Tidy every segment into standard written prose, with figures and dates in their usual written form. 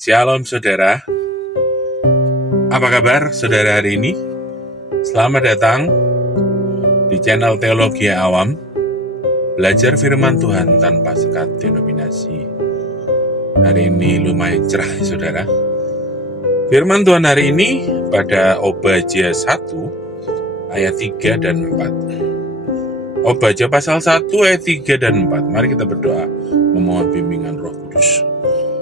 Shalom saudara, apa kabar saudara hari ini? Selamat datang di channel Teologi Awam, belajar firman Tuhan tanpa sekat denominasi. Hari ini lumayan cerah saudara. Firman Tuhan hari ini pada Obadya 1 ayat 3 dan 4. Obadya pasal 1 ayat 3 dan 4. Mari kita berdoa memohon bimbingan Roh Kudus.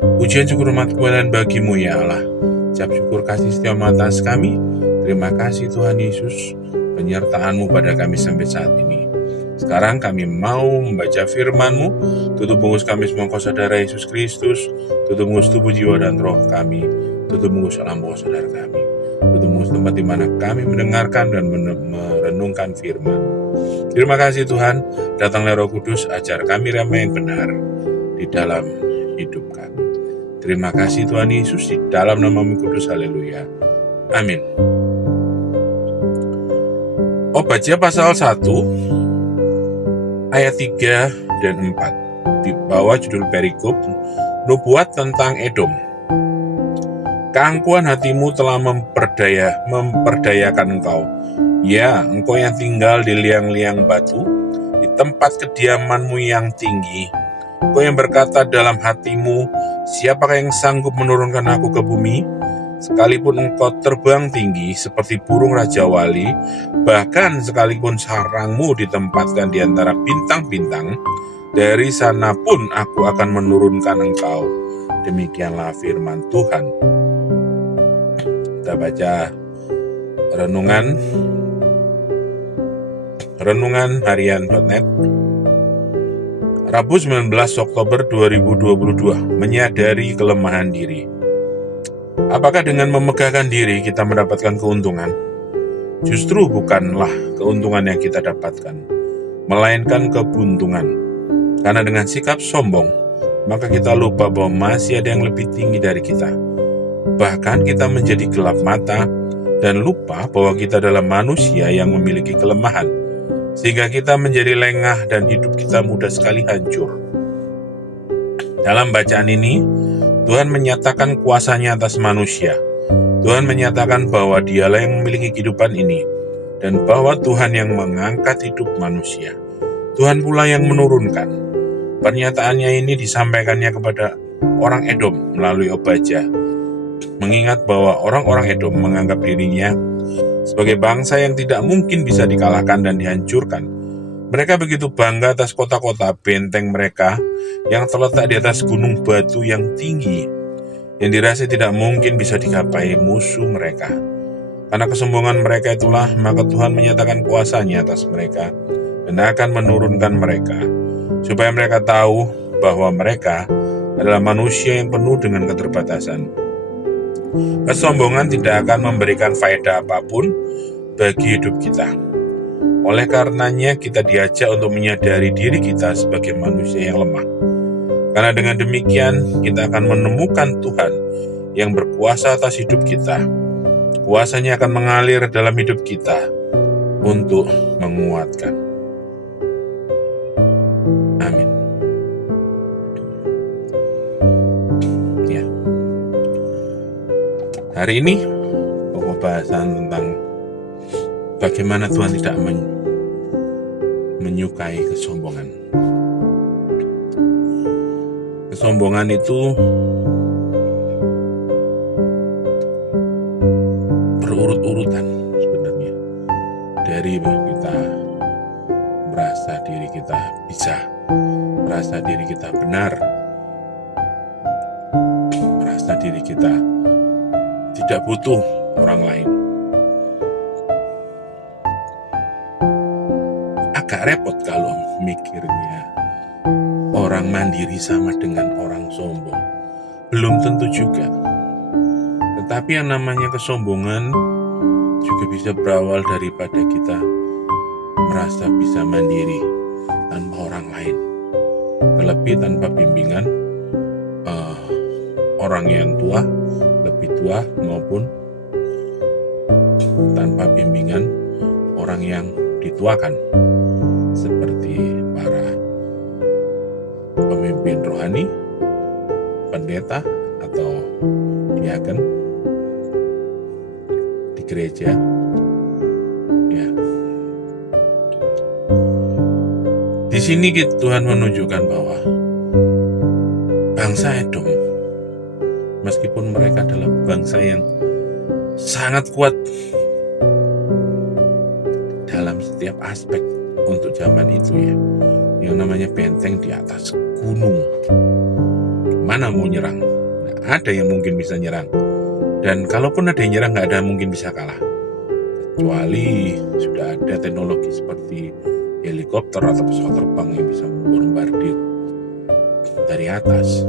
Pujian syukur hormat kemuliaan bagimu ya Allah. Ucap syukur kasih setiamu atas kami. Terima kasih Tuhan Yesus, penyertaan-Mu pada kami sampai saat ini. Sekarang kami mau membaca firman-Mu. Tutup bungkus kami semua Engkau saudara Yesus Kristus. Tutup bungkus tubuh jiwa dan roh kami. Tutup bungkus alam bawah saudara kami. Tutup bungkus tempat di mana kami mendengarkan dan merenungkan firman. Terima kasih Tuhan, datanglah Roh Kudus, ajar kami ramai yang benar di dalam hidup kami. Terima kasih Tuhan Yesus, di dalam nama-Mu kudus, haleluya, amin. Obadya pasal 1 ayat 3 dan 4 di bawah judul perikop nubuat tentang Edom. Keangkuhan hatimu telah memperdayakan engkau. Ya, engkau yang tinggal di liang-liang batu, di tempat kediamanmu yang tinggi. Engkau yang berkata dalam hatimu, siapakah yang sanggup menurunkan aku ke bumi? Sekalipun engkau terbang tinggi seperti burung Raja Wali, bahkan sekalipun sarangmu ditempatkan di antara bintang-bintang, dari sana pun aku akan menurunkan engkau. Demikianlah firman Tuhan. Kita baca renungan harian.net Rabu 19 Oktober 2022, menyadari kelemahan diri. Apakah dengan memegahkan diri kita mendapatkan keuntungan? Justru bukanlah keuntungan yang kita dapatkan, melainkan kebuntungan. Karena dengan sikap sombong, maka kita lupa bahwa masih ada yang lebih tinggi dari kita. Bahkan kita menjadi gelap mata dan lupa bahwa kita adalah manusia yang memiliki kelemahan, sehingga kita menjadi lengah dan hidup kita mudah sekali hancur. Dalam bacaan ini, Tuhan menyatakan kuasanya atas manusia. Tuhan menyatakan bahwa Dialah yang memiliki kehidupan ini, dan bahwa Tuhan yang mengangkat hidup manusia. Tuhan pula yang menurunkan. Pernyataannya ini disampaikannya kepada orang Edom melalui Obadya, mengingat bahwa orang-orang Edom menganggap dirinya sebagai bangsa yang tidak mungkin bisa dikalahkan dan dihancurkan. Mereka begitu bangga atas kota-kota benteng mereka yang terletak di atas gunung batu yang tinggi, yang dirasa tidak mungkin bisa digapai musuh mereka. Karena kesombongan mereka itulah, maka Tuhan menyatakan kuasanya atas mereka dan akan menurunkan mereka, supaya mereka tahu bahwa mereka adalah manusia yang penuh dengan keterbatasan. Kesombongan tidak akan memberikan faedah apapun bagi hidup kita. Oleh karenanya kita diajak untuk menyadari diri kita sebagai manusia yang lemah. Karena dengan demikian kita akan menemukan Tuhan yang berkuasa atas hidup kita. Kuasanya akan mengalir dalam hidup kita untuk menguatkan. Amin. Hari ini pokok bahasan tentang bagaimana Tuhan tidak menyukai kesombongan. Kesombongan itu berurut-urutan sebenarnya. Dari kita merasa diri kita bisa, merasa diri kita benar, merasa diri kita tidak butuh orang lain. Agak repot kalau mikirnya orang mandiri sama dengan orang sombong. Belum tentu juga. Tetapi yang namanya kesombongan juga bisa berawal daripada kita merasa bisa mandiri tanpa orang lain. Terlebih tanpa bimbingan orang yang tua, lebih tua, maupun tanpa bimbingan orang yang dituakan, seperti para pemimpin rohani, pendeta, atau diaken di gereja. Ya. Di sini Tuhan menunjukkan bahwa bangsa Edom, meskipun mereka adalah bangsa yang sangat kuat dalam setiap aspek untuk zaman itu ya, yang namanya benteng di atas gunung, mana mau nyerang? Nah, ada yang mungkin bisa nyerang, dan kalaupun ada yang nyerang, nggak ada yang mungkin bisa kalah, kecuali sudah ada teknologi seperti helikopter atau pesawat terbang yang bisa membombardir dari atas,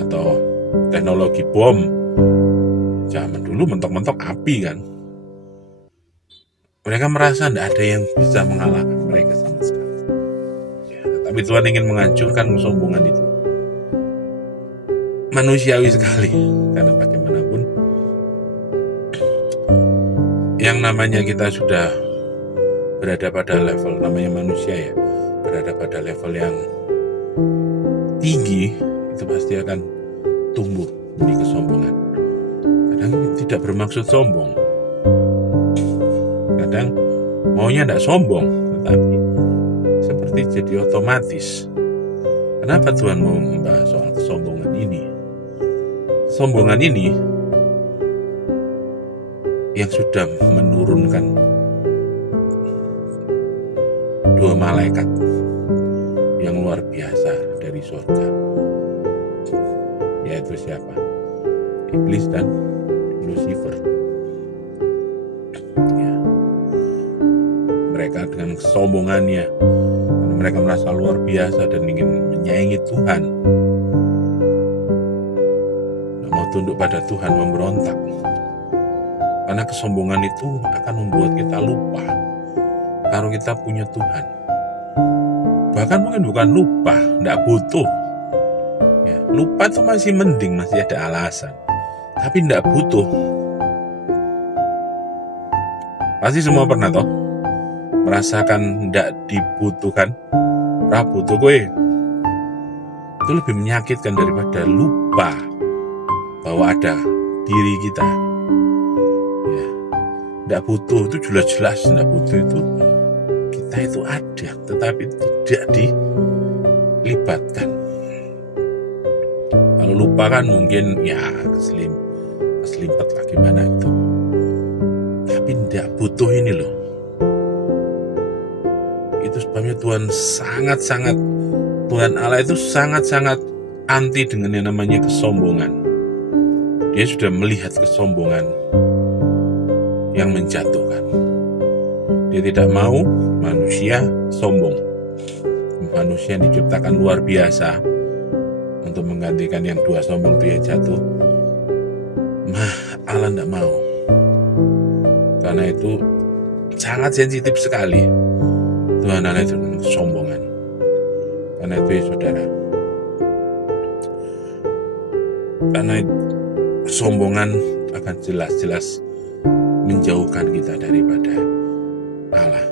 atau teknologi bom. Zaman dulu mentok-mentok api kan. Mereka merasa tidak ada yang bisa mengalahkan mereka sama sekali. Ya, tapi Tuhan ingin menghancurkan kesombongan itu. Manusiawi sekali, karena bagaimanapun yang namanya kita sudah berada pada level, namanya manusia ya, berada pada level yang tinggi, itu pasti akan tumbuh di kesombongan. Kadang tidak bermaksud sombong, kadang maunya tidak sombong, tetapi seperti jadi otomatis. Kenapa Tuhan mau membahas soal kesombongan ini? Kesombongan ini yang sudah menurunkan 2 malaikat yang luar biasa dari surga, yaitu siapa? Iblis dan Lucifer. Ya. Mereka dengan kesombongannya, karena mereka merasa luar biasa dan ingin menyaingi Tuhan, mau tunduk pada Tuhan, memberontak. Karena kesombongan itu akan membuat kita lupa kalau kita punya Tuhan. Bahkan mungkin bukan lupa, tidak butuh. Ya, lupa itu masih mending, masih ada alasan. Tapi tidak butuh. Pasti semua pernah toh merasakan tidak dibutuhkan. Butuh gue. Itu lebih menyakitkan daripada lupa bahwa ada diri kita. Ya, tidak butuh itu jelas-jelas tidak butuh itu. Kita itu ada, tetapi tidak dilibatkan. Kalau lupa kan mungkin ya keselimpet lah gimana itu. Tapi tidak butuh ini loh. Itu sebabnya Tuhan Allah itu sangat-sangat anti dengan yang namanya kesombongan. Dia sudah melihat kesombongan yang menjatuhkan. Dia tidak mau manusia sombong. Manusia yang diciptakan luar biasa untuk menggantikan yang 2 sombong itu yang jatuh. Allah tidak mau. Karena itu sangat sensitif sekali Tuhan Allah itu dengan kesombongan. Karena itu ya saudara, karena kesombongan akan jelas-jelas menjauhkan kita daripada Allah.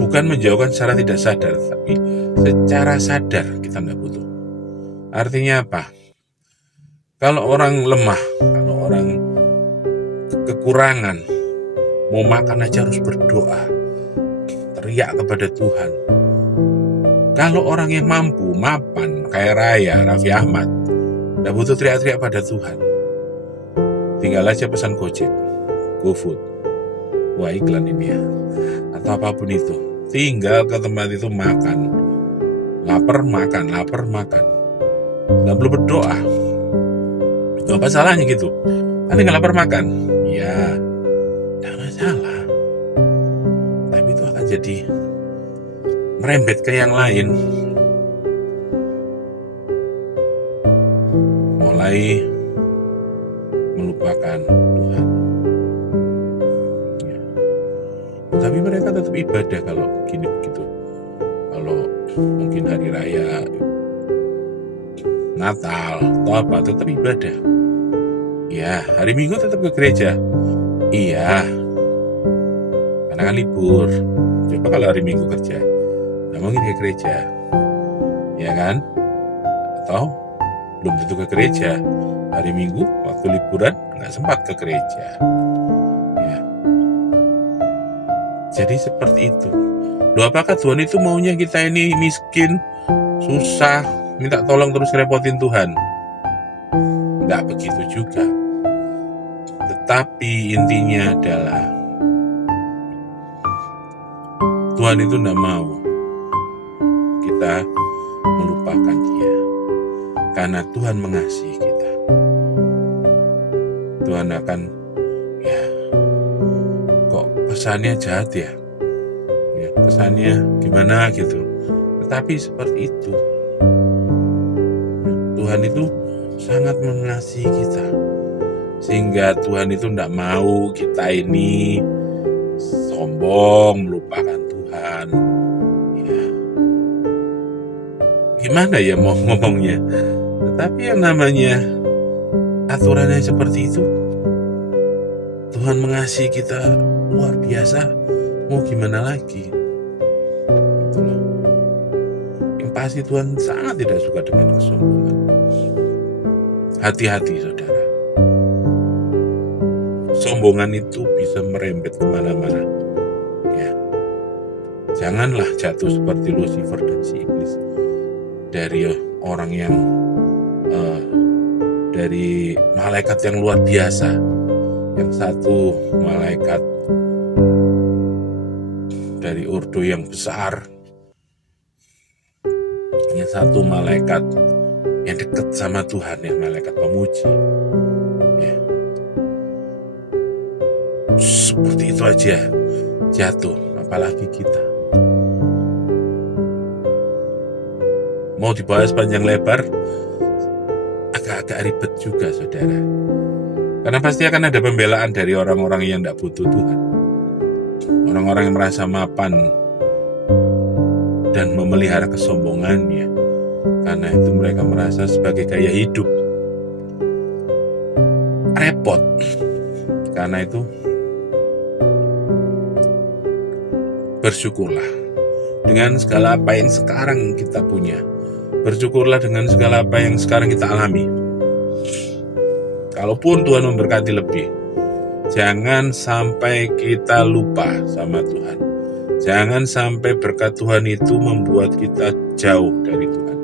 Bukan menjauhkan secara tidak sadar, tapi secara sadar kita tidak butuh. Artinya apa? Kalau orang lemah, kalau orang kekurangan, mau makan aja harus berdoa, teriak kepada Tuhan. Kalau orang yang mampu, mapan, kayak Raya, Raffi Ahmad, tidak butuh teriak-teriak pada Tuhan. Tinggal aja pesan Gojek, GoFood, wah iklan ini ya, atau apapun itu. Tinggal ke tempat itu makan, lapar makan, nggak perlu berdoa. Gak apa salahnya gitu, kan tinggal lapar makan, ya tidak masalah. Tapi itu akan jadi merembet ke yang lain, mulai melupakan Tuhan. Ya. Tapi mereka tetap ibadah kalau begini begitu. Kalau mungkin hari raya, Natal atau apa, tetap ibadah. Ya, hari Minggu tetap ke gereja. Iya, karena kan libur. Coba kalau hari Minggu kerja, nggak mungkin ke gereja, ya kan? Atau belum tentu ke gereja. Hari Minggu waktu liburan nggak sempat ke gereja. Ya. Jadi seperti itu. Loh, apakah Tuhan itu maunya kita ini miskin, susah, minta tolong terus repotin Tuhan? Nggak begitu juga. Tetapi intinya adalah Tuhan itu nggak mau kita melupakan Dia. Karena Tuhan mengasihi kita. Tuhan akan, kok pesannya jahat ya? Pesannya gimana gitu. Tetapi seperti itu. Tuhan itu sangat mengasihi kita. Sehingga Tuhan itu tidak mau kita ini sombong, melupakan Tuhan. Ya. Gimana ya mau ngomongnya? Tetapi yang namanya aturannya seperti itu. Tuhan mengasihi kita luar biasa. Mau gimana lagi? Itulah. Yang pasti Tuhan sangat tidak suka dengan kesombongan. Hati-hati saudara. Sombongan itu bisa merembet kemana-mana. Ya. Janganlah jatuh seperti Lucifer dan si iblis. Dari orang yang dari malaikat yang luar biasa. Yang satu malaikat dari ordo yang besar. Yang satu malaikat yang dekat sama Tuhan, yang malaikat pemuji. Ya. Seperti itu aja jatuh, apalagi kita. Mau dibahas panjang lebar, agak-agak ribet juga saudara. Karena pasti akan ada pembelaan dari orang-orang yang tidak butuh Tuhan. Orang-orang yang merasa mapan dan memelihara kesombongannya. Karena itu mereka merasa sebagai gaya hidup. Repot. Karena itu bersyukurlah dengan segala apa yang sekarang kita punya. Bersyukurlah dengan segala apa yang sekarang kita alami. Kalaupun Tuhan memberkati lebih, jangan sampai kita lupa sama Tuhan. Jangan sampai berkat Tuhan itu membuat kita jauh dari Tuhan.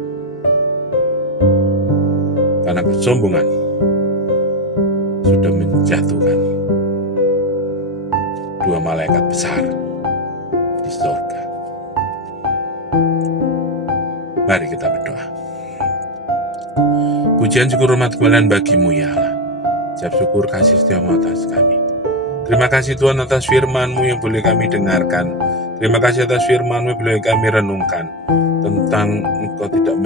Karena kesombongan sudah menjatuhkan dua malaikat besar di surga. Mari kita berdoa. Pujian syukur hormat kemuliaan bagimu ya Allah. Ucap syukur kasih setiamu atas kami. Terima kasih Tuhan atas firman-Mu yang boleh kami dengarkan. Terima kasih atas firman-Mu yang boleh kami renungkan. Tentang Engkau tidak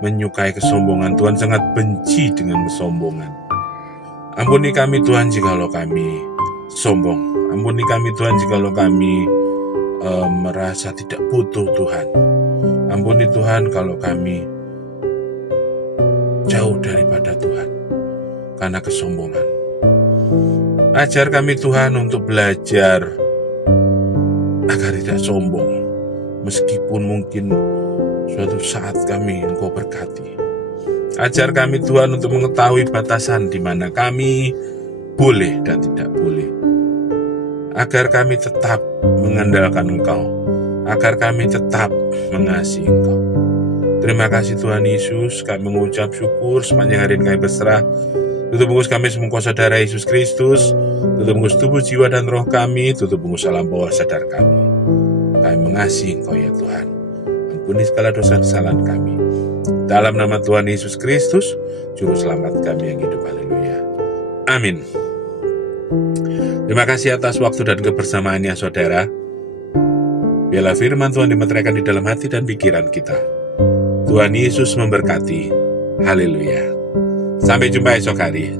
menyukai kesombongan. Tuhan sangat benci dengan kesombongan. Ampuni kami Tuhan jikalau kami sombong. Ampuni kami Tuhan jikalau kami merasa tidak butuh Tuhan. Ampuni Tuhan kalau kami jauh daripada Tuhan karena kesombongan. Ajar kami Tuhan untuk belajar agar tidak sombong, meskipun mungkin suatu saat kami Engkau berkati. Ajar kami Tuhan untuk mengetahui batasan di mana kami boleh dan tidak boleh, agar kami tetap mengandalkan Engkau, agar kami tetap mengasihi Engkau. Terima kasih Tuhan Yesus, kami mengucap syukur sepanjang hari ini kami berserah. Tutup bungkus kami semua saudara Yesus Kristus, tutup bungkus tubuh, jiwa, dan roh kami, tutup bungkus alam bawah sadar kami. Kami mengasihi Engkau ya Tuhan. Ampuni segala dosa kesalahan kami. Dalam nama Tuhan Yesus Kristus, Juru Selamat kami yang hidup. Haleluya. Amin. Terima kasih atas waktu dan kebersamaannya saudara. Biarlah firman Tuhan dimeteraikan di dalam hati dan pikiran kita. Tuhan Yesus memberkati. Haleluya. Sampai jumpa esok hari.